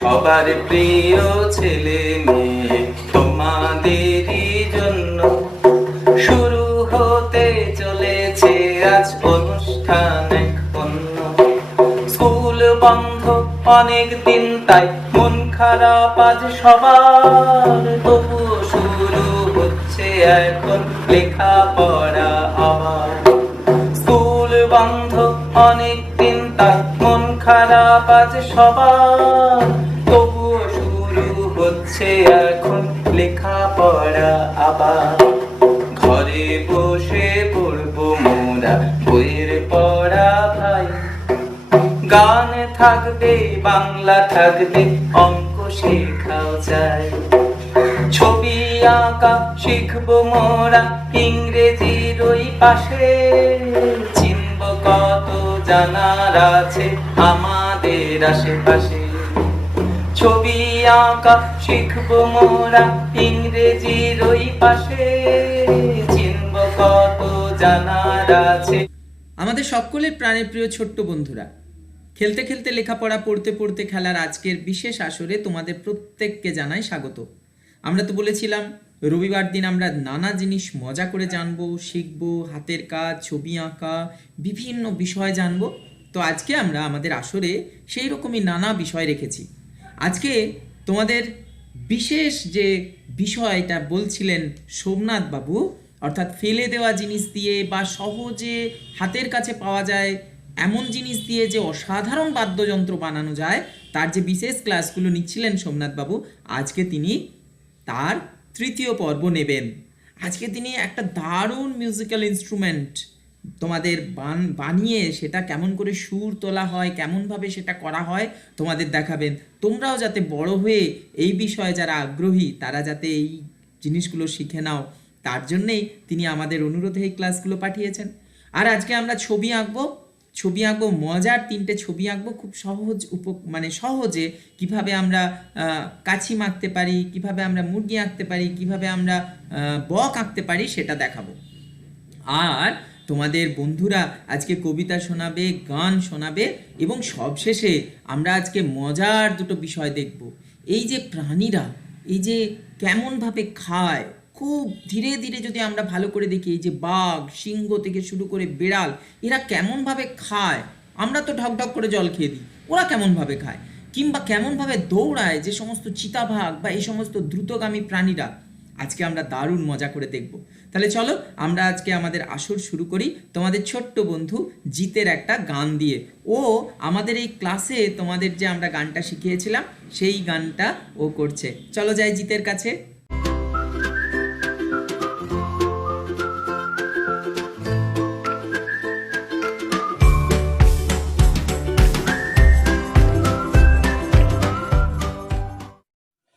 সবার প্রিয় ছেলে মেয়ে তোমাদেরই জন্য শুরু হতে চলেছে আজ অনুষ্ঠান এক অন্য। স্কুল বন্ধ অনেক দিন তাই মন খারাপ আজ সবার, তবুও শুরু হচ্ছে এখন লেখাপড়া আবার। স্কুল বন্ধ অনেক দিন তাই মন খারাপ আজ সবার, তবুও শুরু হচ্ছে এখন লেখাপড়া আবার। ঘরে বসে পড়বো মোরা বইয়ের পড়া ভাই, গান থাকবে বাংলা থাকবে অঙ্ক শেখাও যায়। ছবি আঁকা শিখবো মোরা ইংরেজির ওই পাশে, চিনব কত জানার আছে আমাদের আশেপাশে। ছবি আঁকা শিখবো মোরা ইংরেজির ওই পাশে, চিনব কত জানার আছে। আমাদের সকলের প্রাণের প্রিয় ছোট্ট বন্ধুরা, খেলতে খেলতে লেখাপড়া পড়তে পড়তে খেলার আজকের বিশেষ আসরে তোমাদের প্রত্যেককে জানাই স্বাগত। আমরা তো বলেছিলাম রবিবার দিন আমরা নানা জিনিস মজা করে জানবো, শিখবো, হাতের কাজ, ছবি আঁকা, বিভিন্ন বিষয় জানবো। তো আজকে আমরা আমাদের আসরে সেই রকমই নানা বিষয় রেখেছি। আজকে তোমাদের বিশেষ যে বিষয়টা বলছিলেন সোমনাথ বাবু, অর্থাৎ ফেলে দেওয়া জিনিস দিয়ে বা সহজে হাতের কাছে পাওয়া যায় এমন জিনিস দিয়ে যে অসাধারণ বাদ্যযন্ত্র বানানো যায়, তার যে বিশেষ ক্লাসগুলো নিচ্ছিলেন সোমনাথ বাবু, আজকে তিনি তার তৃতীয় পর্ব নেবেন। আজকে তিনি একটা দারুণ মিউজিক্যাল ইনস্ট্রুমেন্ট তোমাদের বানিয়ে সেটা কেমন করে সুর তোলা হয়, কেমনভাবে সেটা করা হয় তোমাদের দেখাবেন। তোমরাও যাতে বড় হয়ে এই বিষয়ে যারা আগ্রহী তারা যাতে এই জিনিসগুলো শিখে নাও, তার জন্যেই তিনি আমাদের অনুরোধে এই ক্লাসগুলো পাঠিয়েছেন। আর আজকে আমরা ছবি আঁকবো, মজার 3টে ছবি আঁকবো খুব সহজে কিভাবে আমরা কাছি আঁকতে পারি, কিভাবে আমরা মুরগি আঁকতে পারি, কিভাবে আমরা বক আঁকতে পারি সেটা দেখাবো। আর তোমাদের বন্ধুরা আজকে কবিতা শোনাবে, গান শোনাবে এবং সবশেষে আমরা আজকে মজার দুটো বিষয় দেখব। এই যে প্রাণীরা এই যে কেমনভাবে খায়, খুব ধীরে ধীরে যদি আমরা ভালো করে দেখি, এই যে বাঘ, সিংহ থেকে শুরু করে বিড়াল, এরা কেমনভাবে খায়। আমরা তো ঢকঢক করে জল খেয়ে দিই, ওরা কেমনভাবে খায়, কিংবা কেমনভাবে দৌড়ায় যে সমস্ত চিতাবাঘ বা এই সমস্ত দ্রুতগামী প্রাণীরা, আজকে আমরা দারুণ মজা করে দেখব। তাহলে চলো আমরা আজকে আমাদের আসর শুরু করি তোমাদের ছোট্ট বন্ধু জিতের একটা গান দিয়ে। ও আমাদের এই ক্লাসে তোমাদের যে আমরা গানটা শিখিয়েছিলাম সেই গানটা ও করছে। চলো যাই জিতের কাছে।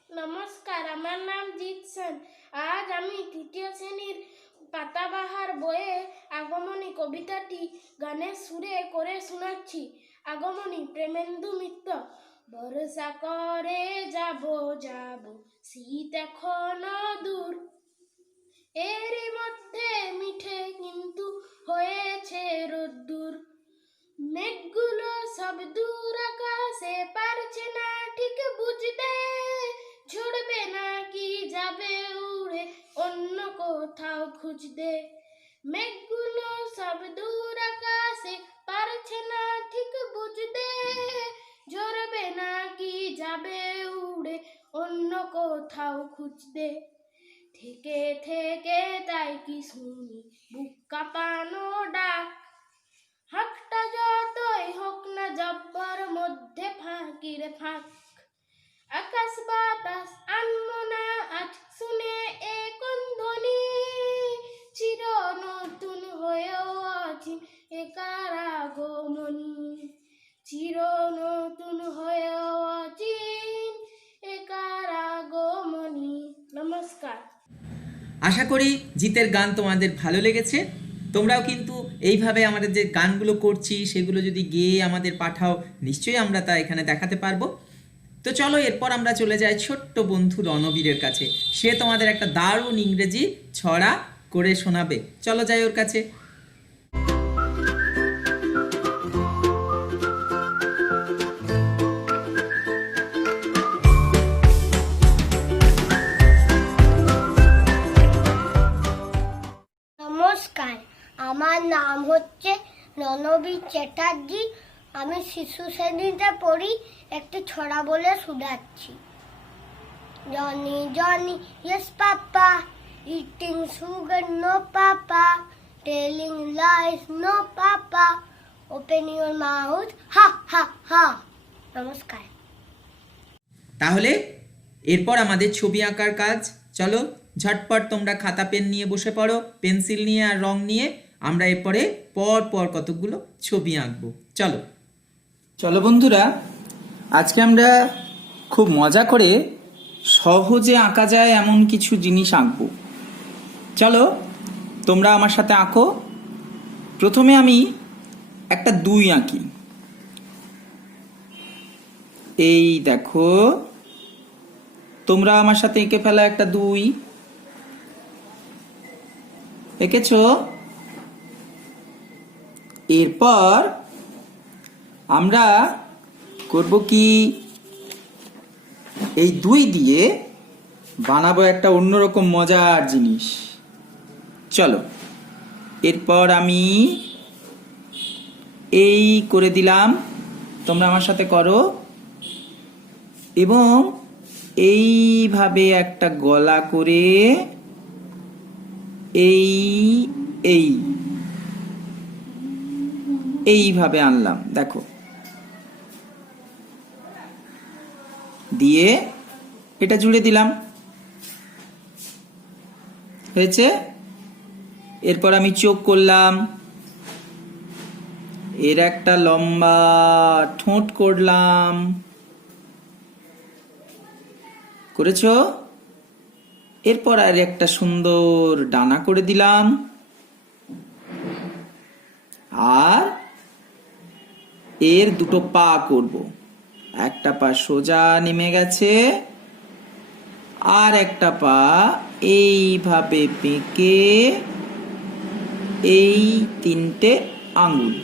নমস্কার, আমার নাম জিৎ সেন। আজ আমি তৃতীয় শ্রেণীর পাতাবাহার বইয়ে আগমনী কবিতাটি গানের সুরে করে শোনাচ্ছি। আগমনী প্রেমেন্দু মিত্র। বর্ষা করে যাব যাব, শীত এখনো দূর, এরই মধ্যে মিঠে কিন্তু হয়েছে রোদ্দুর। মেঘগুলো সব দূর আকাশে পারছে না ঠিক বুঝতে, ঝরবে না কি যাবে উড়ে অন্য কোথাও খুঁজতে। মেঘগুলো সব দূর আকাশে পারছে না ঠিক বুঝতে, ঝরবে না কি যাবে উড়ে অন্য কোথাও খুঁজতে। থেকে থেকে তাই কি শুনি বুক কাঁপানো ডাক, হাকটা যতই হোক না জব্বর মধ্যে ফাঁকির ফাঁক। আকাশ বাতাস আনলো না আজ শুনে এ কোন ধ্বনি, চির নতুন হয়েও অচিন এ কার আগমনী। চির নতুন হয়েও অচিন এ কার আগমনী। নমস্কার। আশা করি জিতের গান তোমাদের ভালো লেগেছে। তোমরাও কিন্তু এইভাবে আমাদের যে গানগুলো করছি সেগুলো যদি গেয়ে আমাদের পাঠাও, নিশ্চয়ই আমরা তা এখানে দেখাতে পারবো। তো চলো এরপর আমরা চলে যাই ছোট্ট বন্ধু রণবীরের কাছে। সে তোমাদের একটা দারুণ ইংরেজি ছড়া করে শোনাবে। চলো যাই ওর কাছে। রবি চ্যাটার্জি। আমি শিশু শ্রেণীতে পড়ি। একটি ছড়া বলে শোনাচ্ছি। Johnny Johnny yes papa, eating sugar no papa, telling lies no papa, open your mouth ha ha ha. নমস্কার। তাহলে এরপর আমাদের ছবি আঁকার কাজ। চলো ঝটপট তোমরা খাতা পেন নিয়ে বসে পড়ো, পেন্সিল নিয়ে আর রং নিয়ে। আমরা এরপরে পর পর কতগুলো ছবি আঁকবো। চলো চলো বন্ধুরা, আজকে আমরা খুব মজা করে সহজে আঁকা যায় এমন কিছু জিনিস আঁকবো। চলো তোমরা আমার সাথে আঁকো। প্রথমে আমি একটা 2 আঁকি। এই দেখো, তোমরা আমার সাথে এঁকে ফেলা একটা 2 এঁকেছো। এরপর আমরা করব কি, এই 2 দিয়ে বানাবো একটা অন্যরকম মজার জিনিস। চলো, এরপর আমি এই করে দিলাম, তোমরা আমার সাথে করো। এবং এইভাবে একটা গলা করে এইভাবে আনলাম, দেখো, দিয়ে এটা জুড়ে দিলাম, হয়েছে। এরপর আমি চোখ করলাম, এর একটা লম্বা ঠোঁট করলাম, করেছো। এরপর আর একটা সুন্দর ডানা করে দিলাম, আর এর 2টো পা করব। একটা পা সোজা নেমে গেছে, আর একটা পা এইভাবে বেঁকে, এই 3টে আঙ্গুল।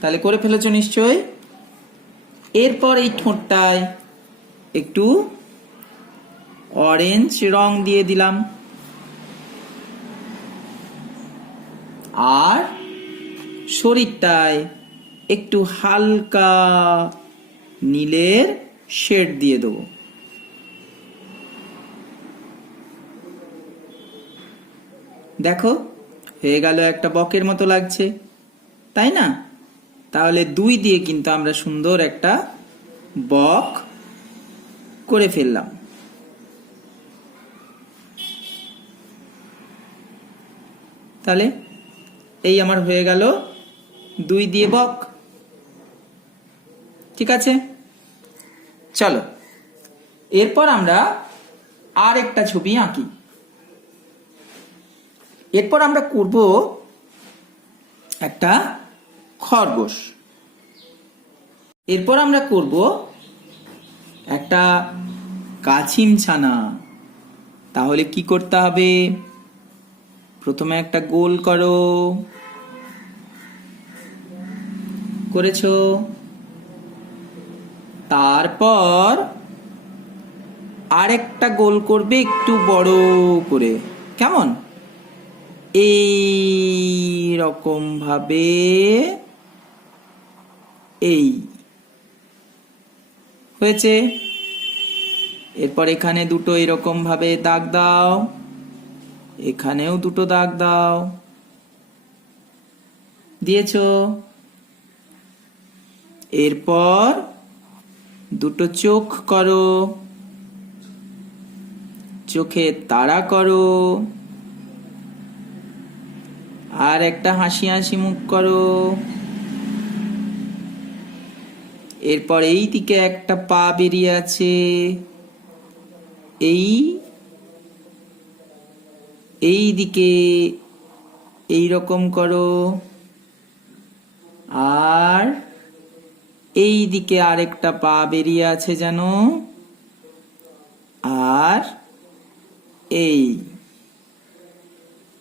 তাহলে করে ফেলেছো নিশ্চয়। এরপর এই ঠোঁটটায় একটু অরেঞ্জ রং দিয়ে দিলাম, আর শরীরটায় একটু হালকা নীলের শেড দিয়ে দেবো। দেখো, হয়ে গেল, একটা বকের মতো লাগছে, তাই না? তাহলে 2 দিয়ে কিন্তু আমরা সুন্দর একটা বক করে ফেললাম। তাহলে এই আমার হয়ে গেল 2 দিয়ে বক। ঠিক আছে, চলো এরপর আমরা আর একটা ছবি আঁকি। এরপর আমরা করব একটা খরগোশ। এরপর আমরা করব একটা কাছিম ছানা। তাহলে কি করতে হবে? প্রথমে একটা গোল করো, করেছো। তারপর আরেকটা গোল করবে একটু বড় করে, কেমন? এই রকম ভাবে, এই হয়েছে। এরপর এখানে 2টো এরকম ভাবে দাগ দাও, এখানেও 2টো দাগ দাও, দিয়েছো। এরপর 2টো চোখ করো, চোখে তারা করো, আর একটা হাসি হাসি মুখ করো। এরপর এই দিকে একটা পা বেরিয়ে আছে, এই দিকে এই রকম করো, আর এই দিকে আরেকটা পা বেরিয়ে আছে যেন, আর এই।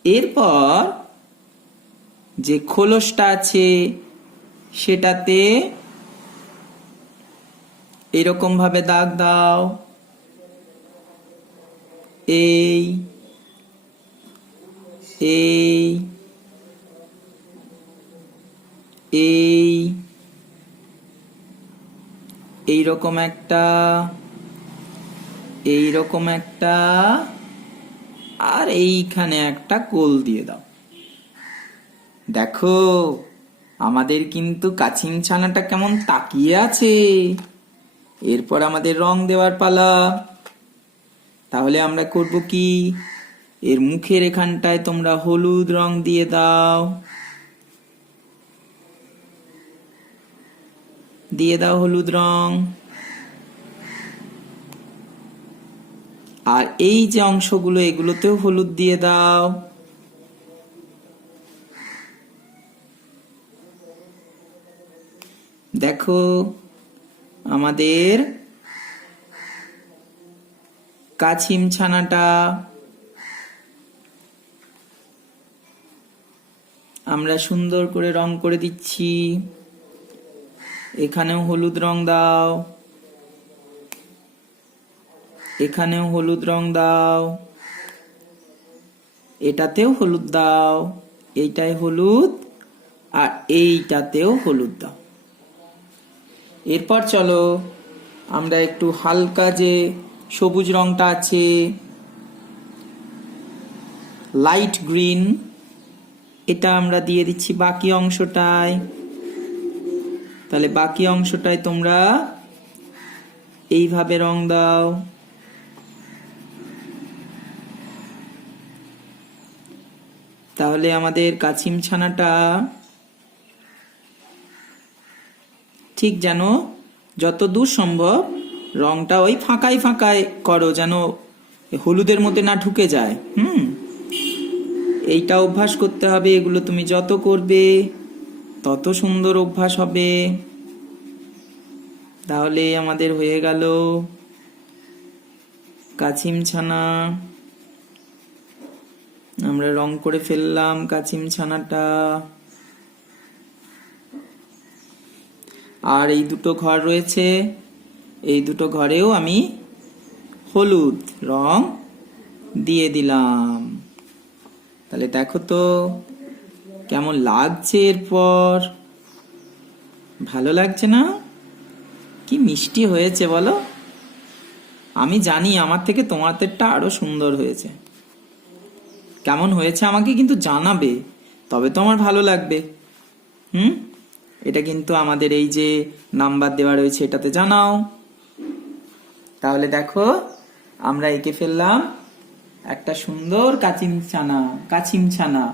এরপর যে খোলসটা আছে সেটাতে এরকম ভাবে দাগ দাও, এই এইরকম একটা আর এইখানে একটা কোল দিয়ে দাও। দেখো আমাদের কিন্তু কাছিম ছানাটা কেমন তাকিয়ে আছে। এরপর আমাদের রং দেওয়ার পালা। তাহলে আমরা করব কি, এর মুখের এখানটায় তোমরা হলুদ রং দিয়ে দাও, হলুদ রং। আর এই যে অংশগুলো এগুলোতেও হলুদ দিয়ে দাও। দেখো আমাদের কাছিম ছানাটা আমরা সুন্দর করে রং করে দিচ্ছি। এখানেও হলুদ রং দাও, এখানেও হলুদ রং দাও, এটাতেও হলুদ দাও, এইটাই হলুদ, আর এইটাতেও হলুদ দাও। এরপর চলো আমরা একটু হালকা যে সবুজ রংটা আছে, লাইট গ্রিন, এটা আমরা দিয়ে দিচ্ছি বাকি অংশটায়। তাহলে বাকি অংশটায় তোমরা এইভাবে রং দাও। তাহলে আমাদের কাছিম ছানাটা ঠিক যেন যত দূর সম্ভব রংটা ওই ফাঁকায় ফাঁকায় করো, যেন হলুদের মধ্যে না ঢুকে যায়। এইটা অভ্যাস করতে হবে। এগুলো তুমি যত করবে তত সুন্দর অভ্যাস হবে। তাহলে আমাদের হয়ে গেল কাছিম ছানা। আমরা রং করে ফেললাম কাছিম ছানাটা। আর এই দুটো ঘর রয়েছে, এই দুটো ঘরেও আমি হলুদ রং দিয়ে দিলাম। তাহলে দেখো তো কেমন লাগছে। এরপর ভালো লাগছে না? কি মিষ্টি হয়েছে বলো। আমি জানি আমার থেকে তোমাদেরটা আরো সুন্দর হয়েছে। কেমন হয়েছে আমাকে কিন্তু জানাবে, তবে তো আমার ভালো লাগবে। এটা কিন্তু আমাদের এই যে নাম্বার দেওয়া রয়েছে এটাতে জানাও। তাহলে দেখো আমরা এঁকে ফেললাম একটা সুন্দর কাছিম ছানা।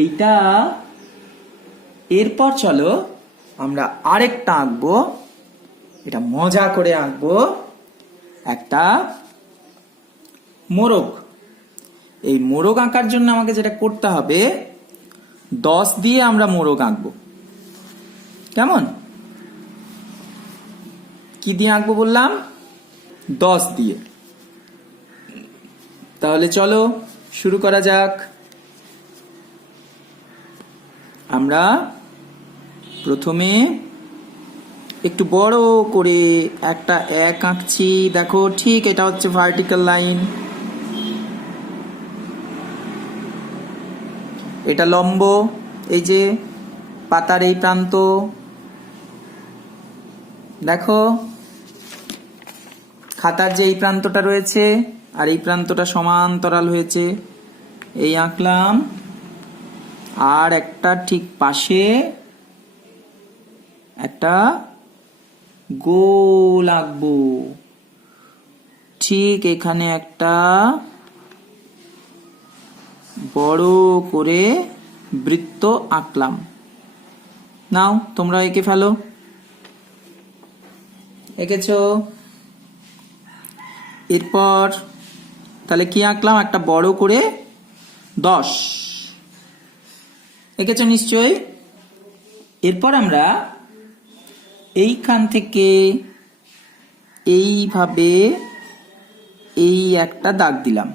এইটা এরপর চলো আমরা আরেকটা আঁকবো। এটা মজা করে আঁকবো, একটা মোরগ। এই মোরগ আঁকার জন্য আমাকে যেটা করতে হবে, 10 দিয়ে আমরা মোরগ আঁকবো। কেমন? কি দিয়ে আঁকবো বললাম? 10 দিয়ে। তাহলে চলো শুরু করা যাক। আমরা প্রথমে একটু বড় করে একটা এক আঁকছি। দেখো ঠিক এটা হচ্ছে ভার্টিক্যাল লাইন, এটা লম্ব। এই যে পাতার এই প্রান্ত দেখো, খাতার যে এই প্রান্তটা রয়েছে আর এই প্রান্তটা সমান্তরাল হয়েছে, এই আঁকলাম। আর একটা ঠিক পাশে একটা গোল আঁকবো। ঠিক এখানে একটা বড় করে বৃত্ত আঁকলাম। নাও তোমরা এঁকে ফেলো। এঁকেছো? এরপর তাহলে কি আঁকলাম? একটা বড় করে 10 এঁকেছো নিশ্চয়ই। এরপর আমরা এইখান থেকে এইভাবে এই একটা দাগ দিলাম,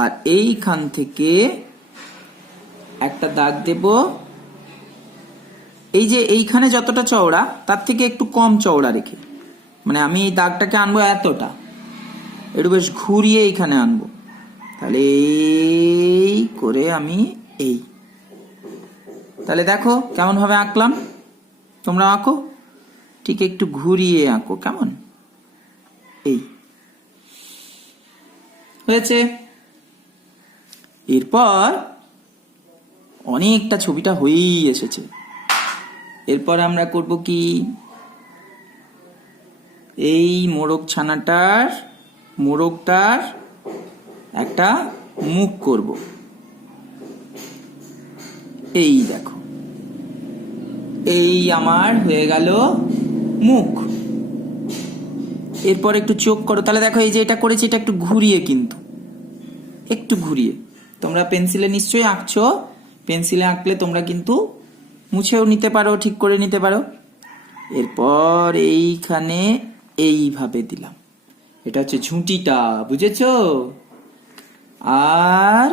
আর এইখান থেকে একটা দাগ দেব। এই যে এইখানে যতটা চওড়া তার থেকে একটু কম চওড়া রেখে, মানে আমি এই দাগটাকে আনবো এতটা, একটু বেশ ঘুরিয়ে এইখানে আনবো। তাহলে এই করে আমি এই, তাহলে দেখো কেমন ভাবে আঁকলাম, তোমরা আঁকো, ঠিক একটু ঘুরিয়ে আঁকো, কেমন, এই হয়েছে। এরপর অনেকটা ছবিটা হয়েই এসেছে। এরপর আমরা করব কি, এই মোরগটার একটা মুখ করব। এই দেখো, এই আমার হয়ে গেল মুখ। এরপর একটু চোখ করো। তাহলে দেখো এই যে এটা করেছি, এটা একটু ঘুরিয়ে, কিন্তু একটু ঘুরিয়ে। তোমরা পেন্সিলে নিশ্চয়ই আঁকছো, পেন্সিলে আঁকলে তোমরা কিন্তু মুছেও নিতে পারো, ঠিক করে নিতে পারো। এরপর এইখানে এইভাবে দিলাম, এটা হচ্ছে ঝুঁটিটা, বুঝেছো? আর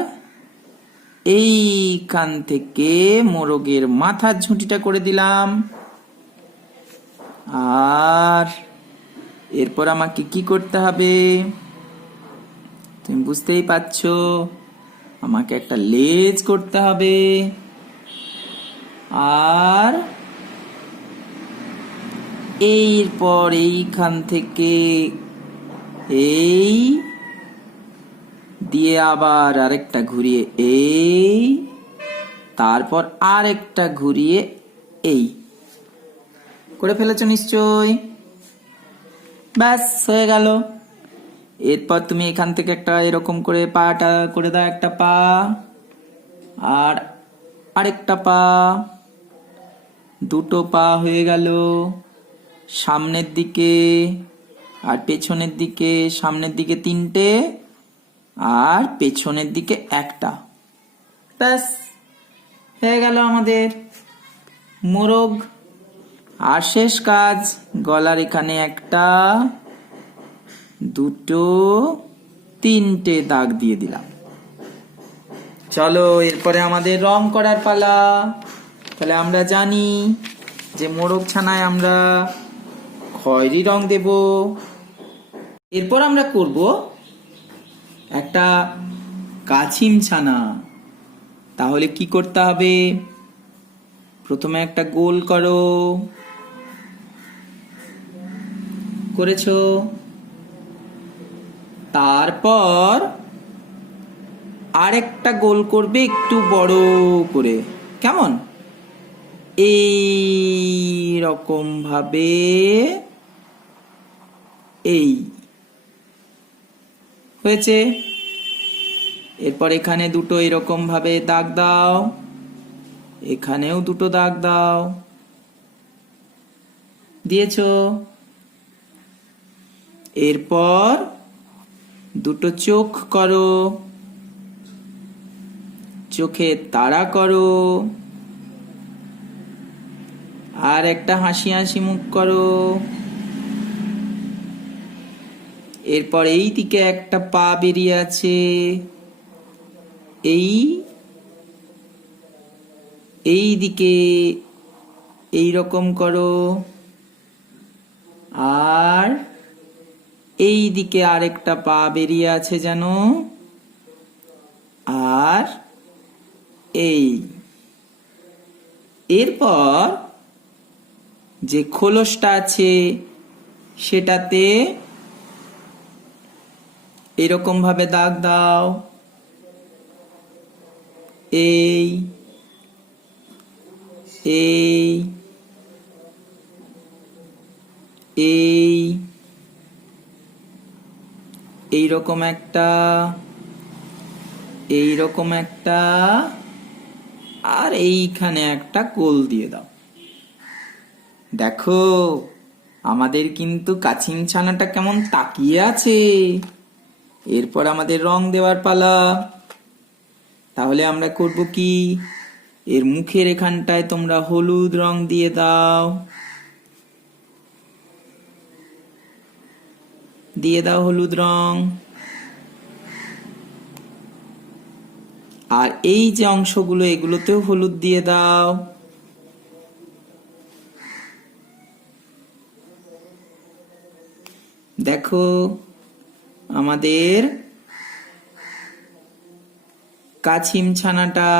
এইখান থেকে মোরগের মাথার ঝুঁটিটা করে দিলাম। আর এরপর আমাকে কি করতে হবে তুমি বুঝতেই পারছো, আমাকে একটা লেজ করতে হবে। আর এরপর এইখান থেকে এই দিয়ে আবার আরেকটা ঘুরিয়ে এই, তারপর আরেকটা ঘুরিয়ে এই করে ফেলেছো নিশ্চয়। ব্যাস হয়ে গেল। এরপর তুমি এখান থেকে একটা এরকম করে পাটা করে দাও, একটা পা আর আরেকটা পা, দুটো পা হয়ে গেল। সামনের দিকে আর পেছনের দিকে, সামনের দিকে তিনটে আর পেছনের দিকে একটা, ব্যাস হয়ে গেল আমাদের মোরগ। আর শেষ কাজ, গলার এখানে একটা, দুটো, তিনটে দাগ দিয়ে দিলাম। চলো এরপরে আমাদের রং করার পালা। তাহলে আমরা জানি যে মোরগ ছানায় আমরা খয়েরি রং দেব। এরপর আমরা করব একটা কাছিম ছানা। তাহলে কি করতে হবে, প্রথমে একটা গোল করো, করেছো, তারপর আরেকটা গোল করবে একটু বড় করে, কেমন, এই রকম ভাবে, এই হয়েছে। এরপর এখানে দুটো এরকম ভাবে দাগ দাও, এখানেও দুটো দাগ দাও, দিয়েছো। এরপর দুটো চোখ করো, চোখে তারা করো, আর একটা হাসি হাসি মুখ করো। এরপর এই দিকে একটা পা বেরিয়ে আছে, এই দিকে এই রকম করো, আর এই দিকে আরেকটা পা বেরিয়ে আছে যেন, আর এই। এরপর যে খোলসটা আছে সেটাতে এরকম ভাবে দাগ দাও, এই এই এই এইরকম একটা, এইরকম একটা, আর এইখানে একটা গোল দিয়ে দাও। দেখো আমাদের কিন্তু কাছিম ছানাটা কেমন তাকিয়ে আছে। এরপর আমাদের রং দেওয়ার পালা। তাহলে আমরা করব কি, এর মুখের এখানটায় তোমরা হলুদ রং দিয়ে দাও, দিয়ে দাও হলুদ রং। আর এই যে অংশগুলো এগুলোতেও হলুদ দিয়ে দাও। দেখো আমাদের কাছিম ছানাটা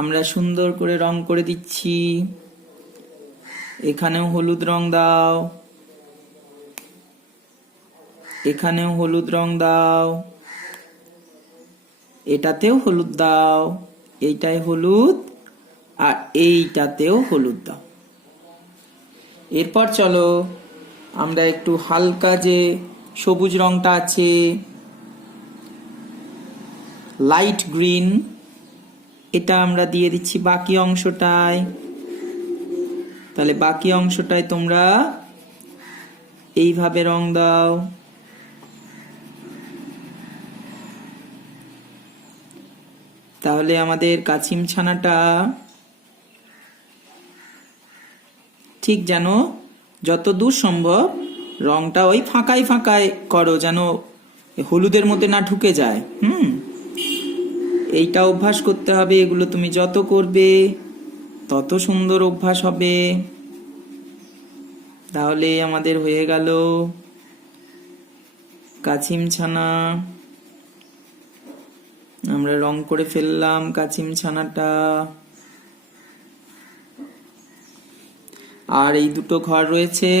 আমরা সুন্দর করে রং করে দিচ্ছি। এখানেও হলুদ রং দাও, এখানেও হলুদ রং দাও, এটাতেও হলুদ দাও, এইটাই হলুদ, আর এইটাতেও হলুদ দাও। এরপর চলো আমরা একটু হালকা যে সবুজ রংটা আছে, লাইট গ্রিন, এটা আমরা দিয়ে দিচ্ছি বাকি অংশটায়। তাহলে বাকি অংশটায় তোমরা এইভাবে রং দাও। তাহলে আমাদের কাছিম ছানাটা ঠিক যেন যতদূর সম্ভব রংটা ওই ফাঁকায় ফাঁকায় করো, যেন হলুদের মধ্যে না ঢুকে যায়। এইটা অভ্যাস করতে হবে। এগুলো তুমি যত করবে তত সুন্দর অভ্যাস হবে। তাহলে আমাদের হয়ে গেল কাছিম ছানা। আমরা রং করে ফেললাম কাছিম ছানাটা। আর এই দুটো ঘর রয়েছে,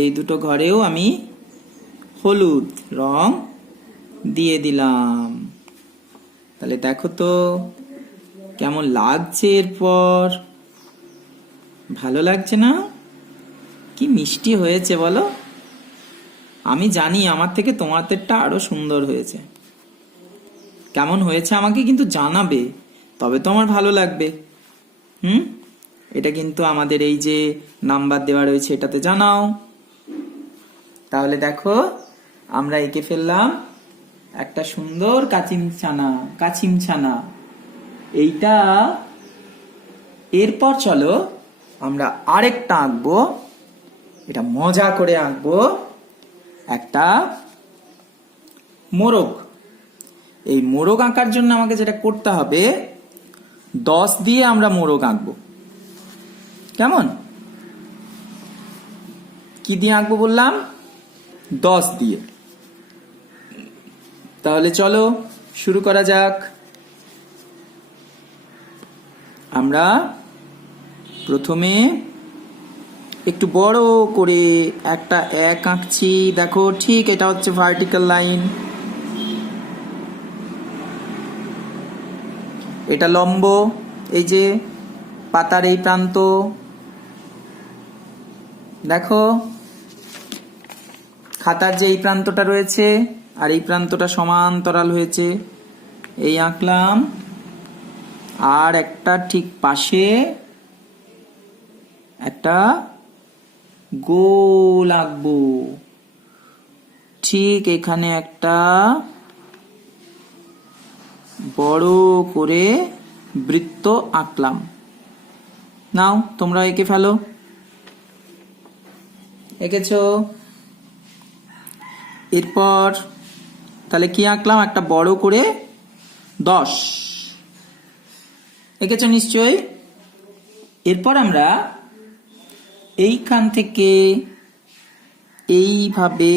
এই দুটো ঘরেও আমি হলুদ রং দিয়ে দিলাম। তাহলে দেখো তো কেমন লাগছে। এরপর ভালো লাগছে না? কি মিষ্টি হয়েছে বলো? আমি জানি আমার থেকে তোমাদেরটা আরো সুন্দর হয়েছে। কেমন হয়েছে আমাকে কিন্তু জানাবে, তবে তো আমার ভালো লাগবে। এটা কিন্তু আমাদের এই যে নাম্বার দেওয়া রয়েছে এটাতে জানাও। তাহলে দেখো আমরা এঁকে ফেললাম একটা সুন্দর কাছিম ছানা। এইটা এরপর চলো আমরা আরেকটা আঁকবো, এটা মজা করে আঁকবো, একটা মোরগ। এই মোরগ আঁকার জন্য আমাকে যেটা করতে হবে, 10 দিয়ে আমরা মোরগ আঁকবো। কেমন? কি দিয়ে আঁকবো বললাম? 10 দিয়ে। তাহলে চলো শুরু করা যাক। আমরা প্রথমে একটু বড় করে একটা এক আঁকছি। দেখো ঠিক এটা হচ্ছে ভার্টিক্যাল লাইন, এটা লম্ব। এই যে পাতার এই প্রান্ত দেখো, খাতার যে এই প্রান্তটা রয়েছে আর এই প্রান্তটা সমান্তরাল হয়েছে, এই আঁকলাম। আর একটা ঠিক পাশে একটা গোল আঁকবো। ঠিক এখানে একটা বড় করে বৃত্ত আঁকলাম। নাও তোমরা এঁকে ফেলো। এঁকেছো? এরপর তাহলে কি আঁকলাম? একটা বড় করে 10 এঁকেছো নিশ্চয়ই। এরপর আমরা এইখান থেকে এইভাবে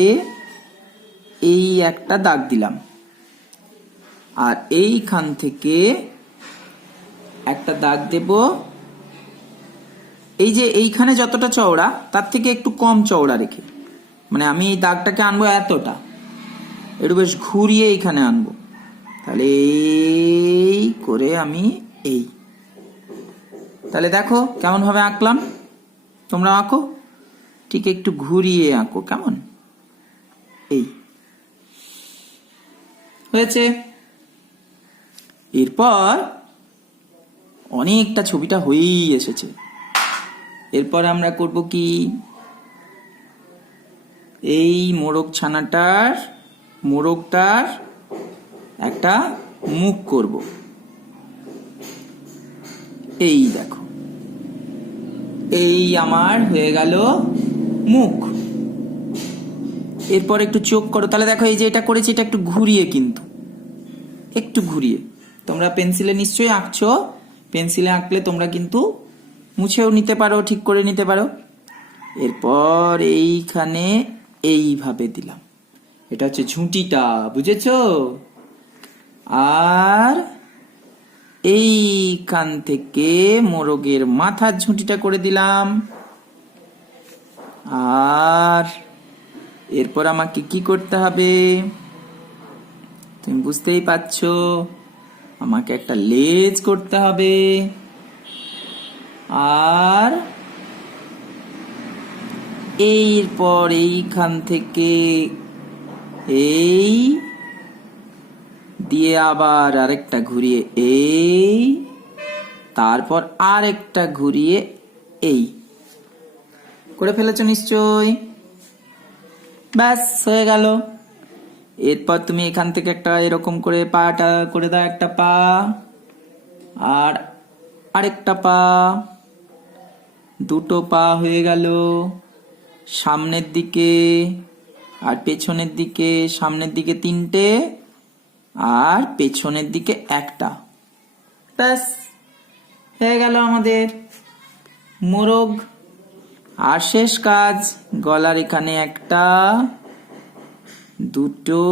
এই একটা দাগ দিলাম, আর এইখান থেকে একটা দাগ দেব। এই যে এইখানে যতটা চওড়া তার থেকে একটু কম চওড়া রেখে, মানে আমি এই দাগটাকে আনবো এতটা, একটু বেশ ঘুরিয়ে এইখানে আনবো। তাহলে এই করে আমি এই, তাহলে দেখো কেমন ভাবে আঁকলাম। তোমরা আঁকো, ঠিক একটু ঘুরিয়ে আঁকো। কেমন? এই হয়েছে। এরপর অনেকটা ছবিটা হয়েই এসেছে। এরপর আমরা করব কি, এই মোরগটার একটা মুখ করব। এই দেখো, এই আমার হয়ে গেল মুখ। এরপর একটু চোখ করো। তাহলে দেখো এই যে এটা করেছি, এটা একটু ঘুরিয়ে, কিন্তু একটু ঘুরিয়ে। তোমরা পেন্সিলে নিশ্চয়ই আঁকছো, পেন্সিলে আঁকলে তোমরা কিন্তু মুছেও নিতে পারো, ঠিক করে নিতে পারো। এরপর এইখানে এইভাবে দিলাম, এটা হচ্ছে ঝুঁটিটা, বুঝেছো? আর এইখান থেকে মোরগের মাথার ঝুঁটিটা করে দিলাম। আর এরপর আমাকে কি করতে হবে তুমি বুঝতেই পারছো, আমাকে একটা লেজ করতে হবে। আর এরপর এইখান থেকে এই দিয়ে আবার আরেকটা ঘুরিয়ে এই, তারপর আরেকটা ঘুরিয়ে এই করে ফেলেছো নিশ্চয়। ব্যাস হয়ে গেল। এরপর তুমি এখান থেকে একটা এরকম করে পাটা করে দাও, একটা পা আর আরেকটা পা, দুটো পা হয়ে গেল। সামনের দিকে আর পেছনের দিকে, সামনের দিকে তিনটে আর পেছনের দিকে একটা। ব্যাস হয়ে গেল আমাদের মোরগ। আর শেষ কাজ, গলার এখানে একটা, দুটো,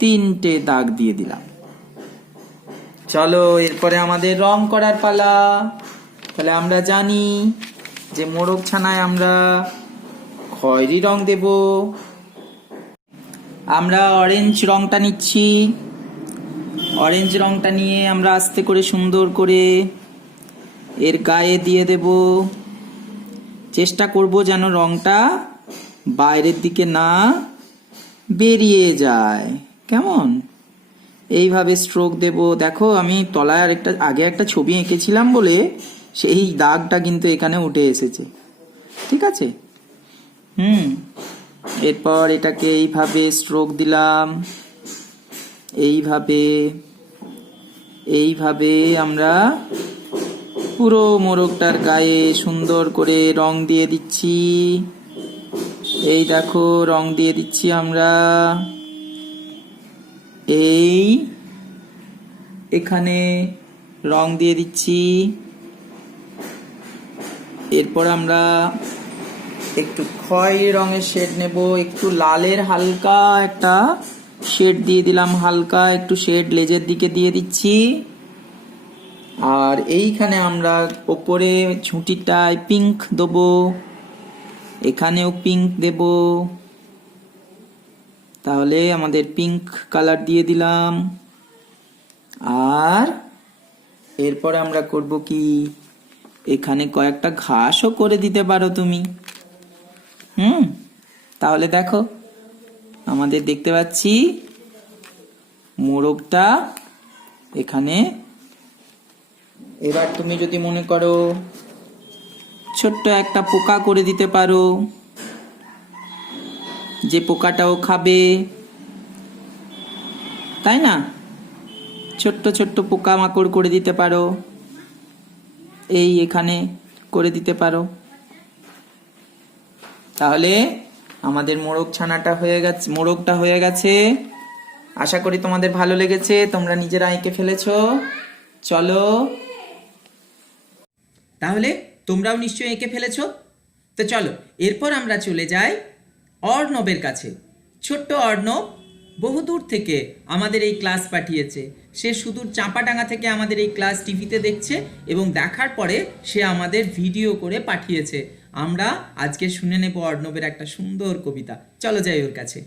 তিনটে দাগ দিয়ে দিলাম। চলো এরপরে আমাদের রং করার পালা। তাহলে আমরা জানি যে মোরগ ছানায় আমরা খয়েরি রং দেব। আমরা অরেঞ্জ রংটা নিচ্ছি। অরেঞ্জ রংটা নিয়ে আমরা আস্তে করে সুন্দর করে এর গায়ে দিয়ে দেব। চেষ্টা করব যেন রংটা বাইরের দিকে না বেরিয়ে যায়। কেমন? এইভাবে স্ট্রোক দেব। দেখো আমি তলায় আগে একটা ছবি এঁকেছিলাম বলে সেই দাগটা কিন্তু এখানে উঠে এসেছে। ঠিক আছে? এরপর এটাকে এইভাবে স্ট্রোক দিলাম। এইভাবে আমরা পুরো মোরগটার গায়ে সুন্দর করে রং দিয়ে দিচ্ছি। এই দেখো রং দিয়ে দিচ্ছি আমরা। এখানে রং দিয়ে দিচ্ছি। এরপর আমরা একটু খয়েরি রঙের শেড নেব। একটু লালের হালকা একটা শেড দিয়ে দিলাম, হালকা একটু শেড লেজের দিকে দিয়ে দিচ্ছি। আর এইখানে আমরা ওপরে ঝুঁটিটায় পিঙ্ক দেবো, এখানেও পিঙ্ক দেব। তাহলে আমাদের পিঙ্ক কালার দিয়ে দিলাম। আর এরপর আমরা করব কি, এখানে কয়েকটা ঘাসও করে দিতে পারো তুমি। তাহলে দেখো আমাদের দেখতে পাচ্ছি মোরগটা এখানে। এবার তুমি যদি মনে করো ছোট্ট একটা পোকা করে দিতে পারো, যে পোকাটাও খাবে, তাই না? ছোট্ট ছোট্ট পোকা মাকড় করে দিতে পারো, এই এখানে করে দিতে পারো। তাহলে আমাদের মোরগটা হয়ে গেছে। আশা করি তোমাদের ভালো লেগেছে, তোমরা নিজেরা এঁকে ফেলেছো। চলো তাহলে তোমরাও নিশ্চয়ই এঁকে ফেলেছো। তো চলো এরপর আমরা চলে যাই অর্ণবের কাছে। ছোট্ট অর্ণব বহুদূর থেকে আমাদের এই ক্লাস পাঠিয়েছে। সে সুদূর চাঁপাডাঙ্গা থেকে আমাদের এই ক্লাস টিভিতে দেখছে এবং দেখার পরে সে আমাদের ভিডিও করে পাঠিয়েছে। আমরা আজকে শুনে নেব অর্ণবের একটা সুন্দর কবিতা। চলো যাই ওর কাছে।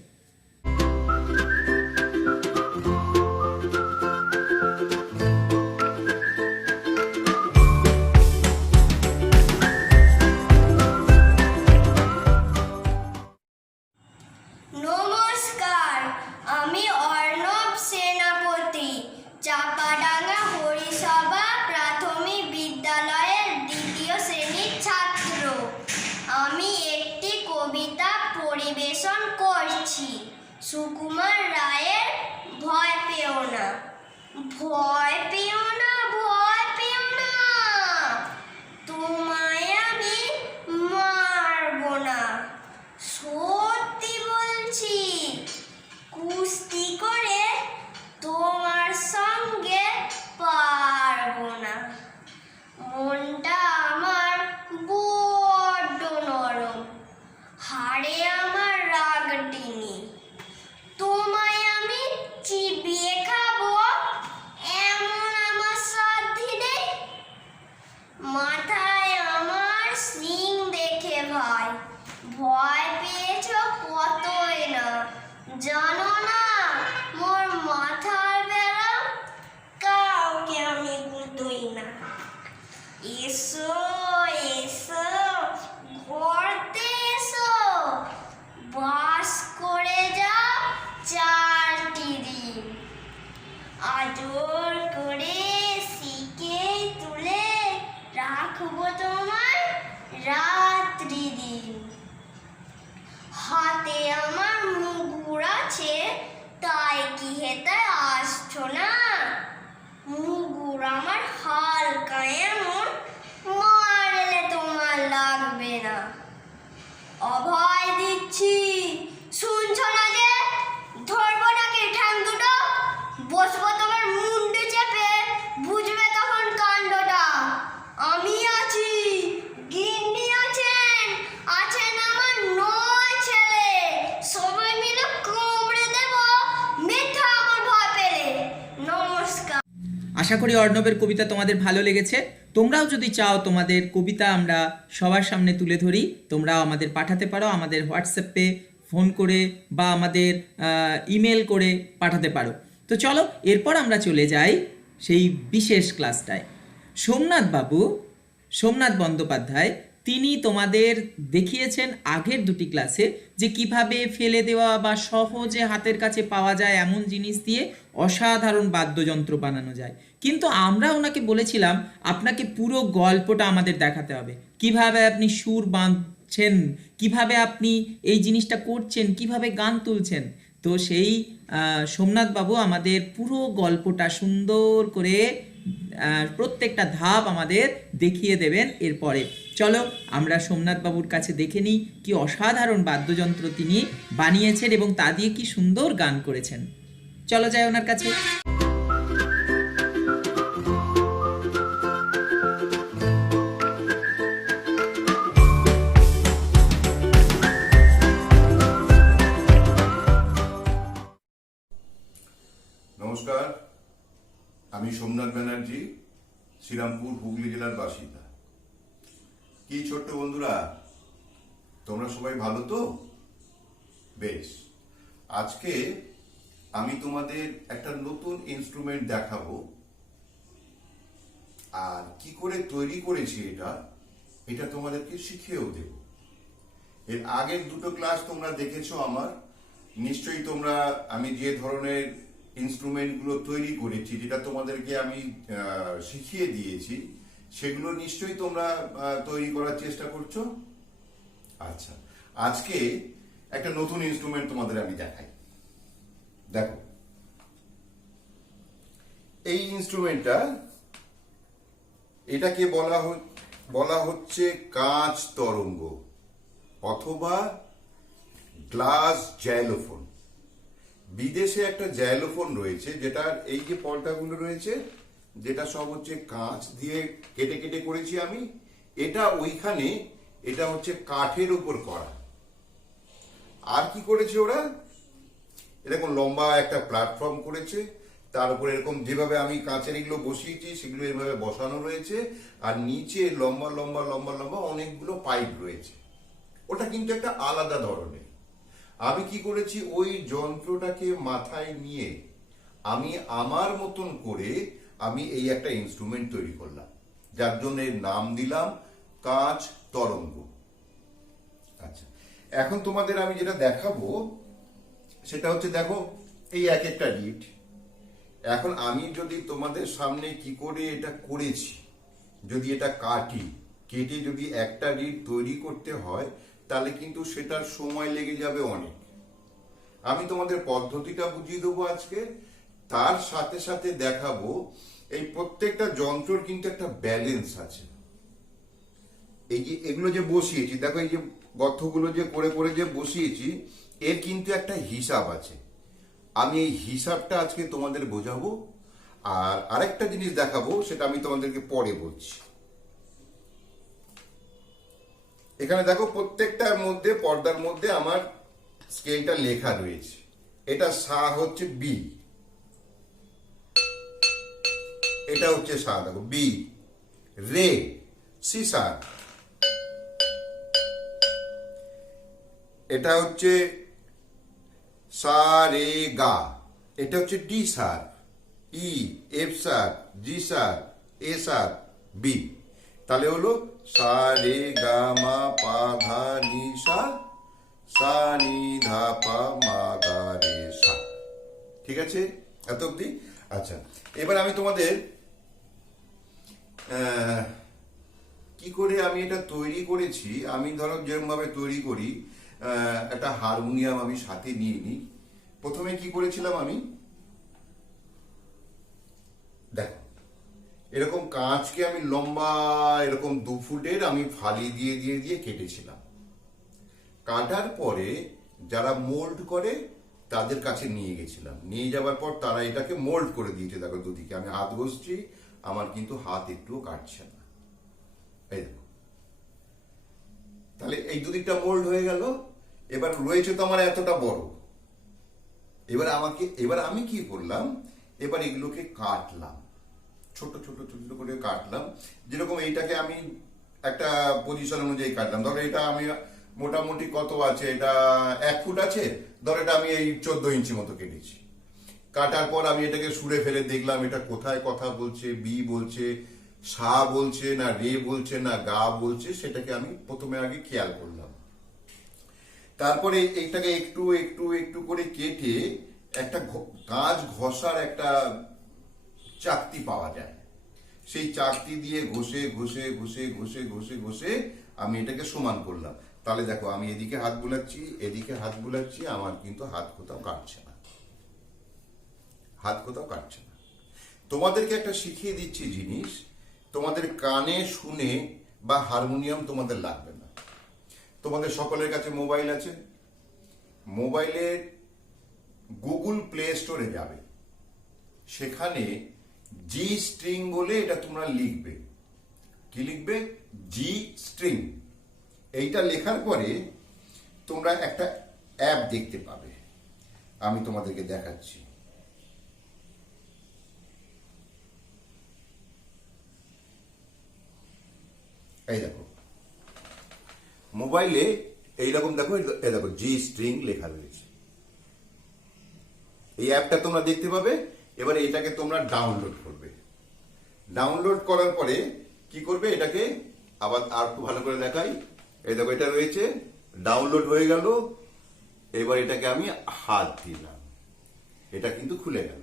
নমস্কার, আমি অর্ণব সেনাপতি, চাপাডাঙ্গা হরিসভা প্রাথমিক বিদ্যালয়ের দ্বিতীয় শ্রেণীর ছাত্র। আমি একটি কবিতা পরিবেশন করছি। সুকুমার রায়ের ভয় পেও না। ভয় পেও না, ভয় পেও না, তোমায় আমি মারবো না। সত্যি বলছি, কুস্তি করে তোমার সঙ্গে পারবো না। মনটা আমার বড্ড নরম, হাড়ে আমার রাগটিনি। তোমায় আমি চিবিয়ে খাবো এমন আমার মাথায় আমার সিং দেখে ভাই ভয় পেয়েছ কতই না, জানো না মোর মাথার বেড়া কাউকে আমি গুঁতোই না। এসো এসো ঘরতে এসো, বাস করে যাও 4টি দিন, আদর করে শিখে তুলে রাখবো তোমার রাত্রি দিন। হাতে আমার মুগুর আছে, তাই কি হেতে আসছো না? মুগুর আমার হালকা এমন, মারলে তোমার লাগবে না। অভয় দিচ্ছি, শুনছো না যে? ধরবো নাকি ঠ্যাং দুটো, বসবো তোমার মুন্ডে চেপে, বুঝবে তখন কাণ্ডটা। আমি আছি, গিন্নি আছেন, আছেন আমার 9 ছেলে, সবাই মিলে কামড়ে দেব মিথ্যা আমার ভয় পেলে। নমস্কার। আশা করি অর্ণবের কবিতা তোমাদের ভালো লেগেছে। তোমরাও যদি চাও তোমাদের কবিতা আমরা সবার সামনে তুলে ধরি, তোমরাও আমাদের পাঠাতে পারো, আমাদের হোয়াটসঅ্যাপে ফোন করে বা আমাদের ইমেল করে পাঠাতে পারো। তো চলো এরপর আমরা চলে যাই সেই বিশেষ ক্লাসটায়। সোমনাথ বন্দ্যোপাধ্যায় তিনি তোমাদের দেখিয়েছেন আগের 2টি ক্লাসে যে কিভাবে ফেলে দেওয়া বা সহজে হাতের কাছে পাওয়া যায় এমন জিনিস দিয়ে অসাধারণ বাদ্যযন্ত্র বানানো যায়। কিন্তু আমরা ওনাকে বলেছিলাম আপনাকে পুরো গল্পটা আমাদের দেখাতে হবে, কিভাবে আপনি সুর বাঁধছেন, কিভাবে আপনি এই জিনিসটা করছেন, কিভাবে গান তুলছেন। তো সেই সোমনাথবাবু আমাদের পুরো গল্পটা সুন্দর করে প্রত্যেকটা ধাপ আমাদের দেখিয়ে দেবেন এরপরে। চলো আমরা সোমনাথবাবুর কাছে দেখে নিই কি অসাধারণ বাদ্যযন্ত্র তিনি বানিয়েছেন এবং তা দিয়ে কি সুন্দর গান করেছেন। চলো যাই ওনার কাছে। নমস্কার, আমি সোমনাথ ব্যানার্জি, শ্রীরামপুর হুগলি জেলার বাসিন্দা। কি ছোট্ট বন্ধুরা, তোমরা সবাই ভালো তো? বেশ, আজকে আমি তোমাদের একটা নতুন ইনস্ট্রুমেন্ট দেখাবো, আর কি করে তৈরি করেছি এটা তোমাদেরকে শিখিয়েও দেব। এর আগের 2টো ক্লাস তোমরা দেখেছো আমার, নিশ্চয়ই তোমরা আমি যে ধরনের ইনস্ট্রুমেন্টগুলো তৈরি করেছি, যেটা তোমাদেরকে আমি শিখিয়ে দিয়েছি, সেগুলো নিশ্চয়ই তোমরা তৈরি করার চেষ্টা করছো। আচ্ছা, আজকে একটা নতুন ইনস্ট্রুমেন্ট তোমাদের আমি দেখাই। দেখো, এই ইনস্ট্রুমেন্টটা, এটাকে বলা হচ্ছে কাঁচ তরঙ্গ অথবা গ্লাস জাইলোফোন। বিদেশে একটা জাইলোফোন রয়েছে, যেটার এই যে পর্দাগুলো রয়েছে, যেটা সব হচ্ছে কাঁচ দিয়ে কেটে কেটে করেছি আমি। এটা ওইখানে, এটা হচ্ছে কাঠের উপর করা। আর কি করেছে ওরা, এরকম লম্বা একটা প্ল্যাটফর্ম করেছে, তার উপর এরকম যেভাবে আমি কাঁচের এগুলো বসিয়েছি সেগুলো এভাবে বসানো রয়েছে, আর নিচে লম্বা লম্বা লম্বা লম্বা অনেকগুলো পাইপ রয়েছে। ওটা কিন্তু একটা আলাদা ধরনের। আমি কি করেছি, ওই যন্ত্রটাকে মাথায় নিয়ে আমি আমার মতন করে আমি এই একটা ইনস্ট্রুমেন্ট তৈরি করলাম, যার জন্য নাম দিলাম কাঁচ তরঙ্গ। আচ্ছা, এখন তোমাদের আমি যেটা দেখাবো সেটা হচ্ছে, দেখো এই এক একটা রিড। এখন আমি যদি তোমাদের সামনে কি করে এটা করেছি, যদি এটা কেটে যদি একটা রিড তৈরি করতে হয়, তাহলে কিন্তু সেটার সময় লেগে যাবে অনেক। আমি তোমাদের পদ্ধতিটা বুঝিয়ে দেবো আজকে, তার সাথে সাথে দেখাবো এই প্রত্যেকটা যন্ত্রর কিন্তু একটা ব্যালেন্স আছে। এই যে এগুলো যে বসিয়েছি, দেখো এই যে গর্তগুলো যে করে করে যে বসিয়েছি, এর কিন্তু একটা হিসাব আছে। আমি এই হিসাবটা আজকে তোমাদের বোঝাবো, আর আরেকটা জিনিস দেখাবো, সেটা আমি তোমাদেরকে পরে বলছি। এখানে দেখো প্রত্যেকটার মধ্যে, পর্দার মধ্যে আমার স্কেলটা লেখা রয়েছে। এটা সা হচ্ছে বি, এটা হচ্ছে সা, দেখো বি। রে, সিসার। এটা হচ্ছে সা রে গা, এটা হচ্ছে ডি সার, ই, এফ সার, জি সার, এ সার, বি। তাহলে হলো সা রে গা মা পা ধা নি সা, সা নি ধা পা মা গা রে সা। ঠিক আছে এত অব্দি? আচ্ছা, এবার আমি তোমাদের কি করে আমি এটা তৈরি করেছি, আমি ধরো যেরকম ভাবে তৈরি করি, একটা হারমোনিয়াম আমি সাথে নিয়ে নিই। প্রথমে কি করেছিলাম আমি, দেখো এরকম কাঁচকে আমি লম্বা এরকম 2 ফুটের আমি ফালি দিয়ে দিয়ে দিয়ে কেটেছিলাম। কাটার পরে যারা মোল্ড করে তাদের কাছে নিয়ে গেছিলাম, নিয়ে যাওয়ার পর তারা এটাকে মোল্ড করে দিয়েছে। দেখো দুদিকে আমি হাত বসছি, আমার কিন্তু হাত একটুও কাটছে না। এই দেখো, তাহলে এই দুদিকটা মোল্ড হয়ে গেল। এবার রয়েছে তো আমার এতটা বড়। এবার আমি কি করলাম, এবার এগুলোকে কাটলাম, ছোট ছোট ছোট ছোট করে কাটলাম। যেরকম এইটাকে আমি একটা পজিশন অনুযায়ী কাটলাম। ধরো এটা আমি মোটামুটি কত আছে, এটা 1 ফুট আছে, ধরো এটা আমি এই 14 ইঞ্চি মতো কেটেছি। কাটার পর আমি এটাকে সুরে ফেলে দেখলাম এটা কোথায় কথা বলছে, বি বলছে, সা বলছে না রে বলছে না গা বলছে, সেটাকে আমি প্রথমে আগে খেয়াল করলাম। তারপরে এইটাকে একটু একটু একটু করে কেটে একটা কাঁচ ঘষার একটা চাকতি পাওয়া যায়, সেই চাকতি দিয়ে ঘষে ঘষে ঘষে ঘষে ঘষে ঘষে আমি এটাকে সমান করলাম। তাহলে দেখো আমি এদিকে হাত বুলাচ্ছি, এদিকে হাত বুলাচ্ছি, আমার কিন্তু হাত কোথাও কাটছে না, হাত কোথাও কাটছে না। তোমাদেরকে একটা শিখিয়ে দিচ্ছি জিনিস, তোমাদের কানে শুনে বা হারমোনিয়াম তোমাদের লাগবে না। তোমাদের সকলের কাছে মোবাইল আছে, মোবাইলে গুগল প্লে স্টোরে যাবে, সেখানে জি স্ট্রিং বলে এটা তোমরা লিখবে। কি লিখবে? জি স্ট্রিং। এইটা লেখার পরে তোমরা একটা অ্যাপ দেখতে পাবে, আমি তোমাদেরকে দেখাচ্ছি। এই দেখো মোবাইলে এইরকম দেখো, এই দেখো জি স্ট্রিং লেখা রয়েছে। এই অ্যাপটা তোমরা দেখতে পাবে। এবারে এটাকে তোমরা ডাউনলোড করবে। ডাউনলোড করার পরে কি করবে, এটাকে আবার আর একটু ভালো করে দেখাই। এই দেখো এটা রয়েছে, ডাউনলোড হয়ে গেল। এবার এটাকে আমি হাত দিলাম, এটা কিন্তু খুলে গেল।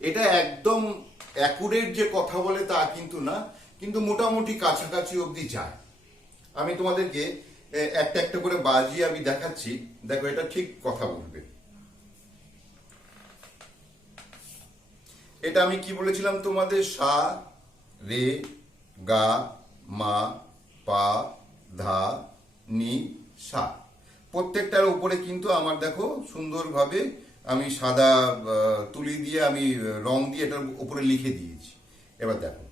এটা একদম অ্যাকুরেট যে কথা বলে তা কিন্তু না, কিন্তু মোটামুটি কাছাকাছি অবধি যায়। আমি তোমাদেরকে একটা একটা করে বাজিয়ে আমি দেখাচ্ছি, দেখো এটা ঠিক কথা বলবে। এটা আমি কি বলেছিলাম তোমাদের, সা রে গা মা পা ধা নি সা। প্রত্যেকটার উপরে কিন্তু আমার দেখো সুন্দরভাবে আমি সাদা তুলি দিয়ে আমি রং দিয়ে এটার উপরে লিখে দিয়েছি। এবার দেখো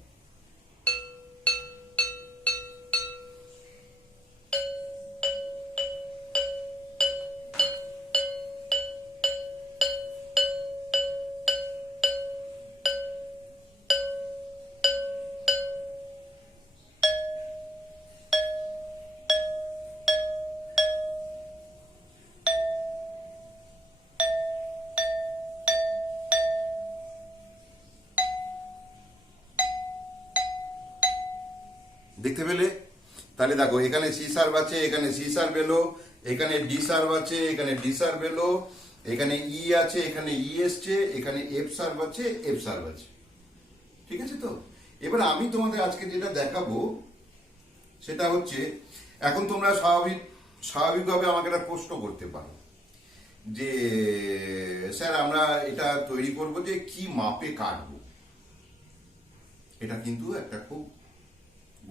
দেখতে পেলে? তাহলে দেখো এখানে সি সার বাজছে, এখানে সি সার বেলো, এখানে ডি সার বাজছে, এখানে ডি সার বেলো, এখানে ই আছে, এখানে ই এসছে, এখানে এফ সার বাজছে, এফ সার বাজছে। ঠিক আছে তো? এবার আমি তোমাদের আজকে যেটা দেখাবো সেটা হচ্ছে, এখন তোমরা স্বাভাবিকভাবে আমাকে একটা প্রশ্ন করতে পারো যে স্যার আমরা এটা তৈরি করব যে কি মাপে কাটবো। এটা কিন্তু একটা খুব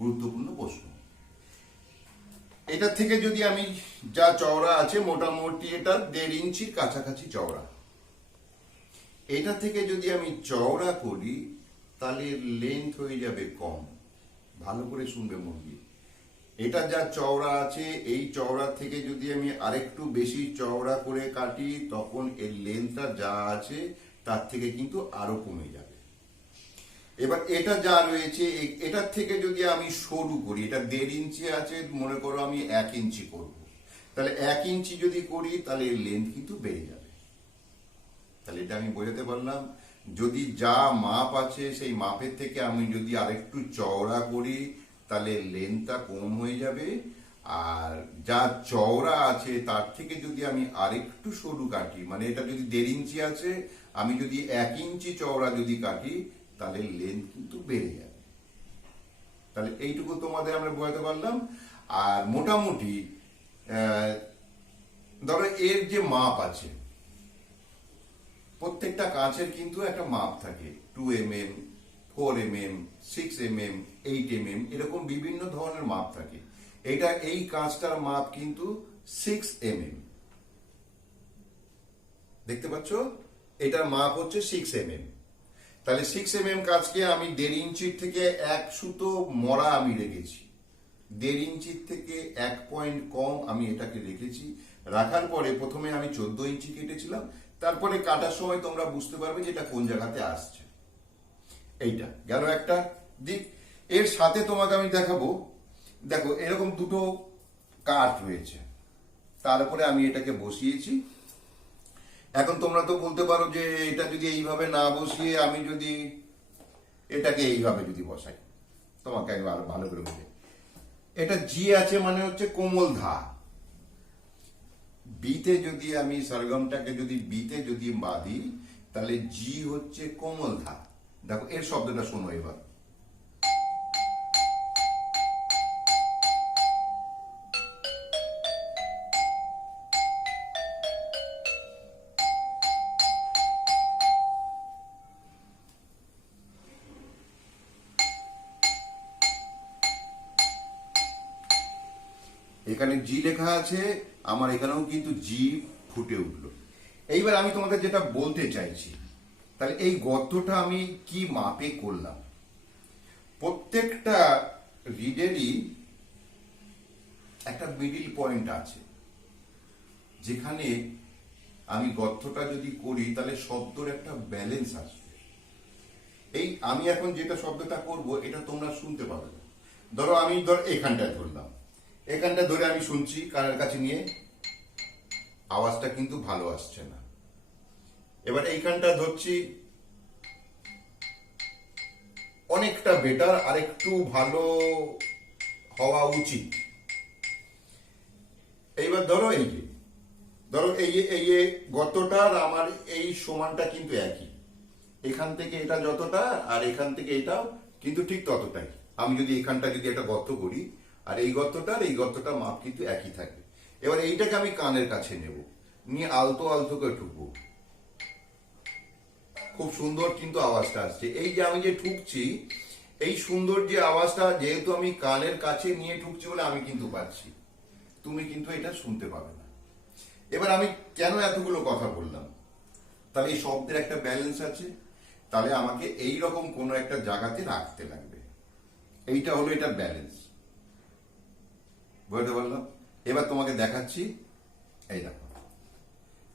গুরুত্বপূর্ণ প্রশ্ন। এটা থেকে যদি আমি যা চওড়া আছে, মোটামুটি এটা 1.5 ইঞ্চির কাছাকাছি চওড়া, এটা থেকে যদি আমি চওড়া করি তাহলে লেন্থ হয়ে যাবে কম। ভালো করে শুনবে মন দিয়ে। এটা যা চওড়া আছে, এই চওড়া থেকে যদি আমি আরেকটু বেশি চওড়া করে কাটি, তখন এর লেন্থটা যা আছে তার থেকে কিন্তু আরো কমে যাবে। এবার এটা যা রয়েছে এটার থেকে যদি আমি সরু করি, এটা 1.5 ইঞ্চি আছে, মনে করো আমি 1 ইঞ্চি করব, তাহলে 1 ইঞ্চি যদি করি তাহলে এর লেন্থ কিন্তু বেড়ে যাবে। তাহলে এটা আমি বোঝাতে পারলাম, যদি যা মাপ আছে সেই মাপের থেকে আমি যদি আরেকটু চওড়া করি তাহলে লেন্থটা কম হয়ে যাবে, আর যা চওড়া আছে তার থেকে যদি আমি আরেকটু সরু কাটি, মানে এটা যদি 1.5 ইঞ্চি আছে, আমি যদি 1 ইঞ্চি চওড়া যদি কাটি তাহলে লেন্থ কিন্তু বেড়ে যাবে। তাহলে এইটুকু তোমাদের আমরা বোঝাতে পারলাম। আর মোটামুটি ধরো এর যে মাপ আছে, প্রত্যেকটা কাঁচের কিন্তু একটা মাপ থাকে, 2 mm, 4 mm, 6 mm, 8 mm, এরকম বিভিন্ন ধরনের মাপ থাকে। এই কাঁচটার মাপ কিন্তু 6 mm, দেখতে পাচ্ছ, এটার মাপ হচ্ছে 6 mm। তাহলে 6 mm কাঁচকে আমি 1.5 ইঞ্চির থেকে 1 সুতো মরা আমি রেখেছি, 1.5 ইঞ্চির থেকে 1 পয়েন্ট কম আমি এটাকে রেখেছি। রাখার পরে প্রথমে আমি 14 ইঞ্চি কেটেছিলাম, তারপরে কাটার সময় তোমরা বুঝতে পারবে যে এটা কোন জায়গাতে আসছে। এইটা গেল একটা দিক। এর সাথে তোমাকে আমি দেখাবো, দেখো এরকম দুটো কাঠ রয়েছে, তার উপরে আমি এটাকে বসিয়েছি। এখন তোমরা তো বলতে পারো যে এটা যদি এইভাবে না বসিয়ে আমি যদি এটাকে এইভাবে যদি বসাই, তোমাকে আমি ভালো করে বুঝে, এটা জি আছে মানে হচ্ছে কোমল ধা। বিতে যদি আমি সরগমটাকে যদি বিতে যদি বাঁধি তাহলে জি হচ্ছে কোমল ধা। দেখো এর শব্দটা শোনো এবার, এখানে জি লেখা আছে, আমার এখানেও কিন্তু জি ফুটে উঠলো। এইবার আমি তোমাদের যেটা বলতে চাইছি, তাহলে এই গর্তটা আমি কি মাপে করলাম, প্রত্যেকটা রিডেরই একটা মিডিল পয়েন্ট আছে, যেখানে আমি গর্তটা যদি করি তাহলে শব্দর একটা ব্যালেন্স আসবে। এই আমি এখন যেটা শব্দটা করব এটা তোমরা শুনতে পাবে না। ধরো আমি এখানটায় ধরলাম, এখানটা ধরে আমি শুনছি কানের কাছে নিয়ে, আওয়াজটা কিন্তু ভালো আসছে না। এবার এইখানটা ধরছি, অনেকটা বেটার, আরেকটু ভালো হওয়া উচিত। এইবার ধরো এই যে গতটার আমার এই সমানটা কিন্তু একই, এখান থেকে এটা যতটা আর এখান থেকে এটাও কিন্তু ঠিক ততটাই। আমি যদি এখানটা যদি একটা গর্ত করি আর এই গর্তটার মাপ কিন্তু একই থাকবে। এবার এইটাকে আমি কানের কাছে নেব, নিয়ে আলতো আলতো করে ঠুকবো, খুব সুন্দর কিন্তু আওয়াজটা আসছে। এই যে আমি যে ঠুকছি, এই সুন্দর যে আওয়াজটা, যেহেতু আমি কানের কাছে নিয়ে ঠুকছি বলে আমি কিন্তু পাচ্ছি, তুমি কিন্তু এটা শুনতে পাবে না। এবার আমি কেন এতগুলো কথা বললাম, তাহলে এই শব্দের একটা ব্যালেন্স আছে, তাহলে আমাকে এই রকম কোনো একটা জায়গাতে রাখতে লাগবে। এইটা হলো এটা ব্যালেন্স, বুঝতে পারলাম। এবার তোমাকে দেখাচ্ছি, এই দেখো,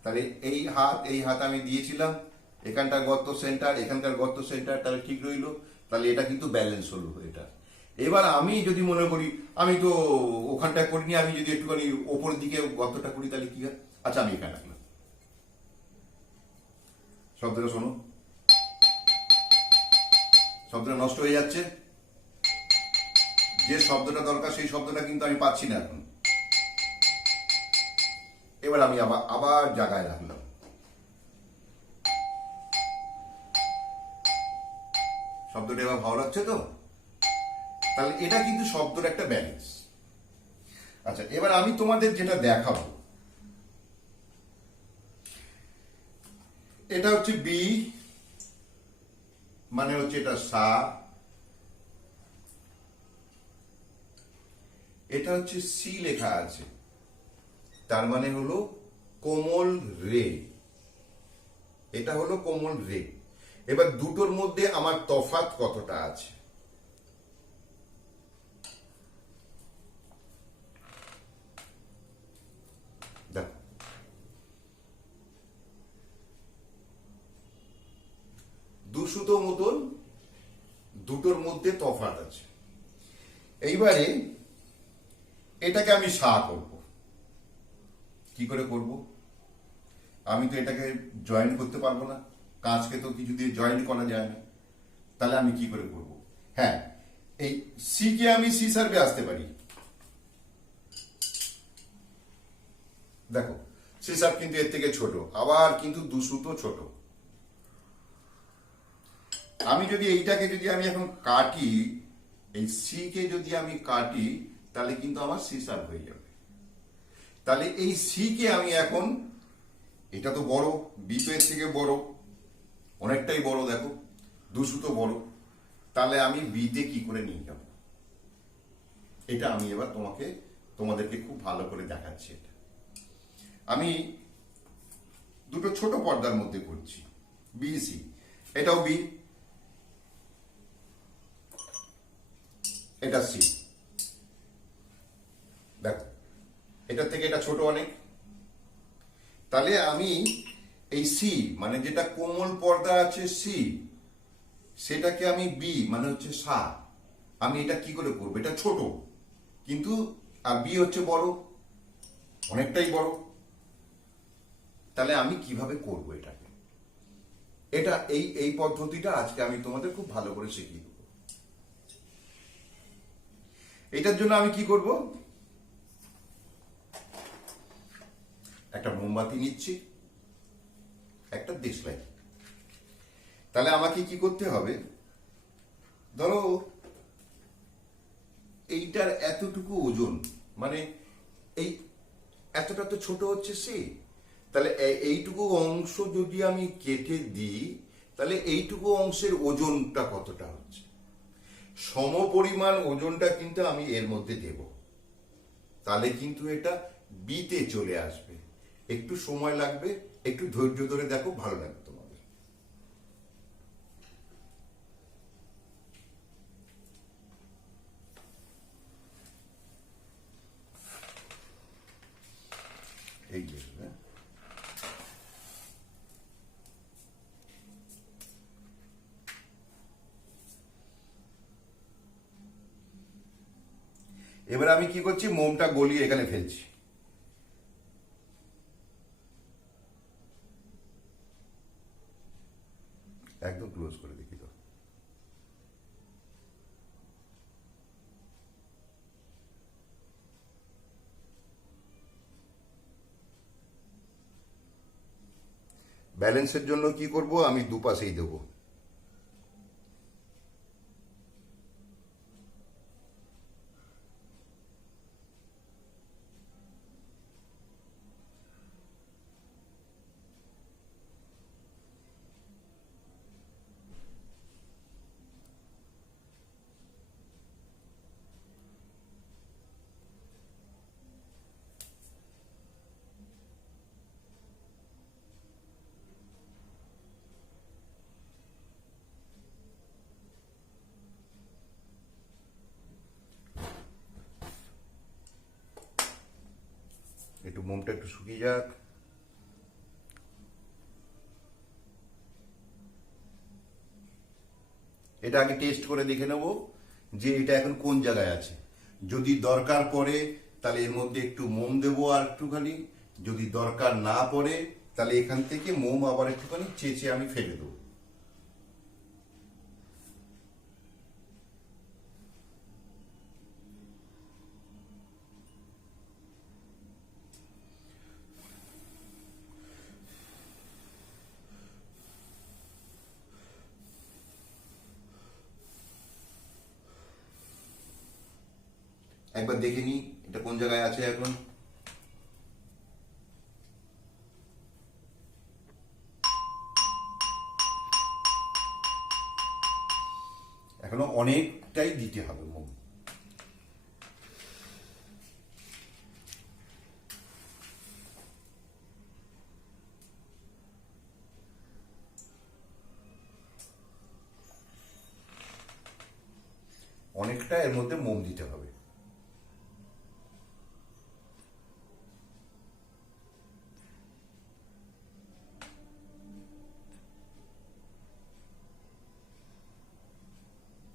তাহলে এই হাত আমি দিয়েছিলাম, এখানটার গর্ত সেন্টার, এখানকার গর্ত সেন্টার, তাহলে ঠিক রইলো, তাহলে এটা কিন্তু ব্যালেন্স হলো এটা। এবার আমি যদি মনে করি আমি তো ওখানটা করিনি, আমি যদি একটুখানি ওপরের দিকে গর্তটা করি তাহলে কি হয়। আচ্ছা আমি এখানে রাখলাম, শব্দটা শোনো, শব্দটা নষ্ট হয়ে যাচ্ছে, যে শব্দটা দরকার সেই শব্দটা কিন্তু আমি পাচ্ছি না এখন। এবার আমি আবার জায়গায় রাখলাম, শব্দটা এবার ভালো লাগছে তো। তাহলে এটা কিন্তু শব্দের একটা ব্যালেন্স। আচ্ছা এবার আমি তোমাদের যেটা দেখাবো, এটা হচ্ছে বি, মানে হচ্ছে এটা সা, এটা হচ্ছে সি লেখা আছে, তার মানে হলো কোমল রে, এটা হলো কোমল রে। এবার দুটোর মধ্যে আমার তফাৎ কতটা আছে, দেখো, দুসুতো মতন দুটোর মধ্যে তফাৎ আছে। এইবারে এটাকে আমি সা করব। কি করে করব? আমি তো এটাকে জয়েন্ট করতে পারবো না, কাঁচকে তো কিছু দিয়ে জয়েন্ট করা যায় না। তাহলে আমি কি করে করব? হ্যাঁ, এই সি কে আমি সি সার্ভে আসতে পারি। দেখো সি সার্ভ কিন্তু এর থেকে ছোট, আবার কিন্তু দুসুতো ছোট। আমি যদি এইটাকে যদি আমি এখন কাটি, এই সি কে যদি আমি কাটি, তাহলে কিন্তু আমার সি সার্ভ হয়ে যাবে। তাহলে এই সি কে আমি এখন, এটা তো বড়, বি তো এর থেকে বড়, অনেকটাই বড়, দেখো দুসুতো বড়। তাহলে আমি বিতে কি করে নিয়ে যাব? এটা আমি এবার তোমাদেরকে খুব ভালো করে দেখাচ্ছি। এটা আমি দুটো ছোট পর্দার মধ্যে করছি, বি সি। এটাও বি, এটা সি। দেখো এটার থেকে এটা ছোট অনেক। তাহলে আমি এই সি মানে যেটা কোমল পর্দা আছে সি, সেটাকে আমি বি মানে হচ্ছে সা, আমি এটা কি করে করবো? এটা ছোট কিন্তু, আর বি হচ্ছে বড়, অনেকটাই বড়। তাহলে আমি কিভাবে করব এটাকে? এটা এই পদ্ধতিটা আজকে আমি তোমাদের খুব ভালো করে শিখিয়ে দেবো। এটার জন্য আমি কি করব? একটা মোমবাতি নিচ্ছি, একটা দেশলাই। তাহলে আমাকে কি করতে হবে? ধরো এইটার এতটুকু ওজন, মানে এই এতটা তো ছোট হচ্ছে সে, তাহলে এইটুকু অংশ যদি আমি কেটে দিই, তাহলে এইটুকু অংশের ওজনটা কতটা হচ্ছে? সমপরিমাণ ওজনটা কিন্তু আমি এর মধ্যে দেব। তাহলে কিন্তু এটা বিতে চলে আসবে। একটু সময় লাগবে, একটু ধৈর্য ধরে দেখো, ভালো লাগবে তোমাদের। এই যে এবার আমি কি করছি? মোমটা গলিয়ে এখানে ফেলছি। একদম ক্লোজ করে দেখি তো। ব্যালেন্সের জন্য কি করব? আমি দুপাশেই দেবো। একটু মোমটা একটু শুকিয়ে যাক। এটা আগে টেস্ট করে দেখে নেব যে এটা এখন কোন জায়গায় আছে। যদি দরকার পড়ে তাহলে এর মধ্যে একটু মোম দেবো আর একটুখানি, যদি দরকার না পড়ে তাহলে এখান থেকে মোম আবার একটুখানি চেঁচে আমি ফেলে দেবো। একবার দেখে নি এটা কোন জায়গায় আছে এখন। এখনো অনেকটাই দিতে হবে মোম। অনেকটা এর মধ্যে মোম দিতে হবে।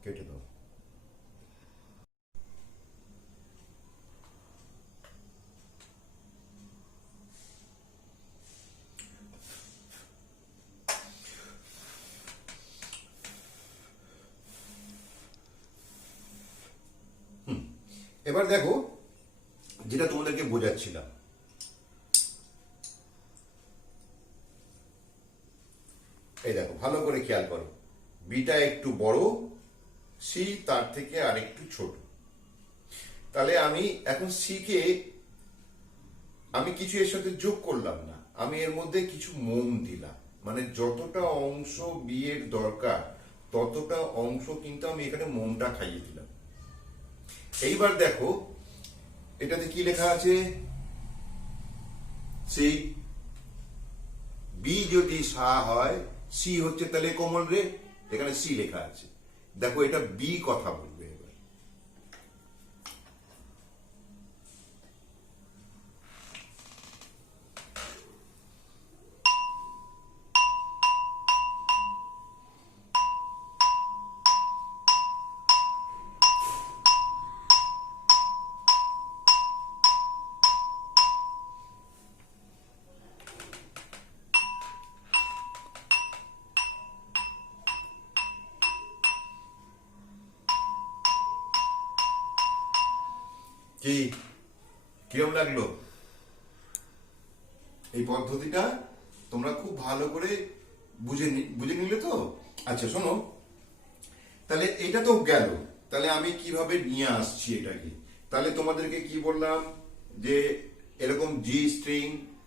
কেটে এবার দেখো, যেটা তোমাদেরকে বোঝাচ্ছিলাম, এই দেখো ভালো করে খেয়াল করো, বিটা একটু বড়, সি তার থেকে আরেকটু ছোট। তাহলে আমি এখন সি কে আমি কিছু এর সাথে যোগ করলাম না, আমি এর মধ্যে কিছু মোম দিলাম, মানে যতটা অংশ বি এর দরকার ততটা অংশ কিন্তু আমি এখানে মোমটা খাইয়ে দিলাম। এইবার দেখো এটাতে কি লেখা আছে, সি, বি যদি সা হয়, সি হচ্ছে তাহলে কোমল রে, এখানে সি লেখা আছে। দেখো এটা বি কথা বলবে এবার। কি কিরম লাগলো এই পদ্ধতিটা? তোমরা খুব ভালো করে বুঝে নিলে তো? আচ্ছা শোনো, তাহলে এটা তো গেল, তাহলে আমি কিভাবে নিয়ে আসছি এটাকে? তাহলে তোমাদেরকে কি বললাম যে এরকম জি স্ট্রিং,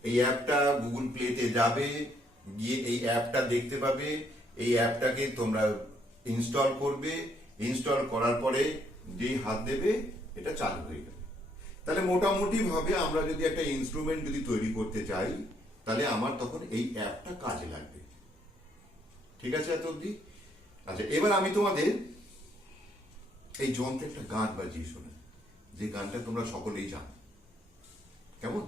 এই অ্যাপটা গুগল প্লেতে যাবে, গিয়ে এই অ্যাপটা দেখতে পাবে, এই অ্যাপটাকে তোমরা ইনস্টল করবে, ইনস্টল করার পরে যে হাত দেবে এটা চালু হয়ে যাবে। তাহলে মোটামুটি ভাবে আমরা যদি একটা ইনস্ট্রুমেন্ট যদি তৈরি করতে চাই, তাহলে আমার তখন এই অ্যাপটা কাজে লাগবে। ঠিক আছে এত অব্দি? আচ্ছা এবার আমি তোমাদের এই যন্ত্রে একটা গান বাজিয়ে শোনাই, যে গানটা তোমরা সকলেই জানো। কেমন?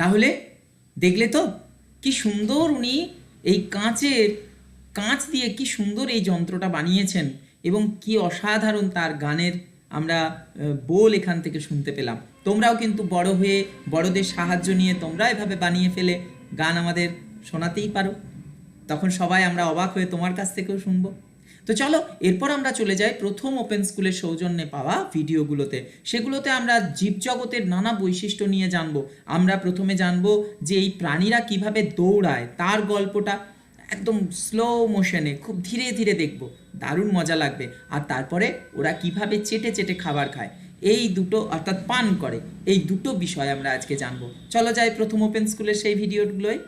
তাহলে দেখলে তো কি সুন্দর উনি এই কাঁচ দিয়ে কি সুন্দর এই যন্ত্রটা বানিয়েছেন, এবং কি অসাধারণ তার গানের আমরা বোল এখান থেকে শুনতে পেলাম। তোমরাও কিন্তু বড় হয়ে বড়দের সাহায্য নিয়ে তোমরা এভাবে বানিয়ে ফেলে গান আমাদের শোনাতেই পারো, তখন সবাই আমরা অবাক হয়ে তোমার কাছ থেকেও শুনবো। তো চলো এরপর আমরা চলে যাই প্রথম ওপেন স্কুলের সৌজন্যে পাওয়া ভিডিওগুলোতে। সেগুলোতে আমরা জীবজগতের নানা বৈশিষ্ট্য নিয়ে জানবো। আমরা প্রথমে জানবো যে এই প্রাণীরা কিভাবে দৌড়ায়, তার গল্পটা একদম স্লো মোশনে খুব ধীরে ধীরে দেখব, দারুণ মজা লাগবে। আর তারপরে ওরা কিভাবে চেটে চেটে খাবার খায়, এই দুটো অর্থাৎ পান করে, এই দুটো বিষয় আমরা আজকে জানবো। চলো যাই প্রথম ওপেন স্কুলের সেই ভিডিওগুলোয়।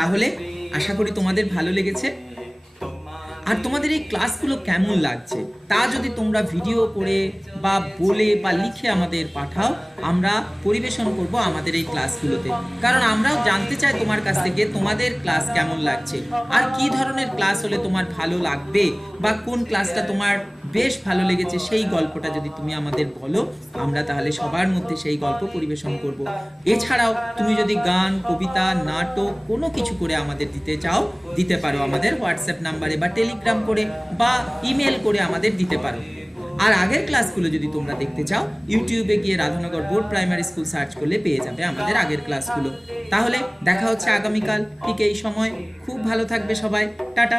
তাহলে আশা করি তোমাদের ভালো লেগেছে। আর তোমাদের এই ক্লাসগুলো কেমন লাগছে তা যদি তোমরা ভিডিও করে বা বলে বা লিখে আমাদের পাঠাও, আমরা পরিবেশন করব আমাদের এই ক্লাসগুলোতে। কারণ আমরাও জানতে চাই তোমার কাছ থেকে তোমাদের ক্লাস কেমন লাগছে, আর কি ধরনের ক্লাস হলে তোমার ভালো লাগবে, বা কোন ক্লাসটা তোমার বেশ ভালো লেগেছে সেই গল্পটা যদি তুমি আমাদের বলো, আমরা তাহলে সবার মধ্যে সেই গল্প পরিবেশন করব। এছাড়াও তুমি যদি গান, কবিতা, নাটক কোনো কিছু করে আমাদের দিতে চাও, দিতে পারো আমাদের হোয়াটসঅ্যাপ নাম্বারে, বা টেলিগ্রাম করে বা ইমেল করে আমাদের দিতে পারো। আর আগের ক্লাসগুলো যদি তোমরা দেখতে চাও, ইউটিউবে গিয়ে Radhanagar board primary school search করলে পেয়ে যাবে আমাদের আগের ক্লাসগুলো। তাহলে দেখা হচ্ছে আগামীকাল ঠিক এই সময়। খুব ভালো থাকবে সবাই, টাটা।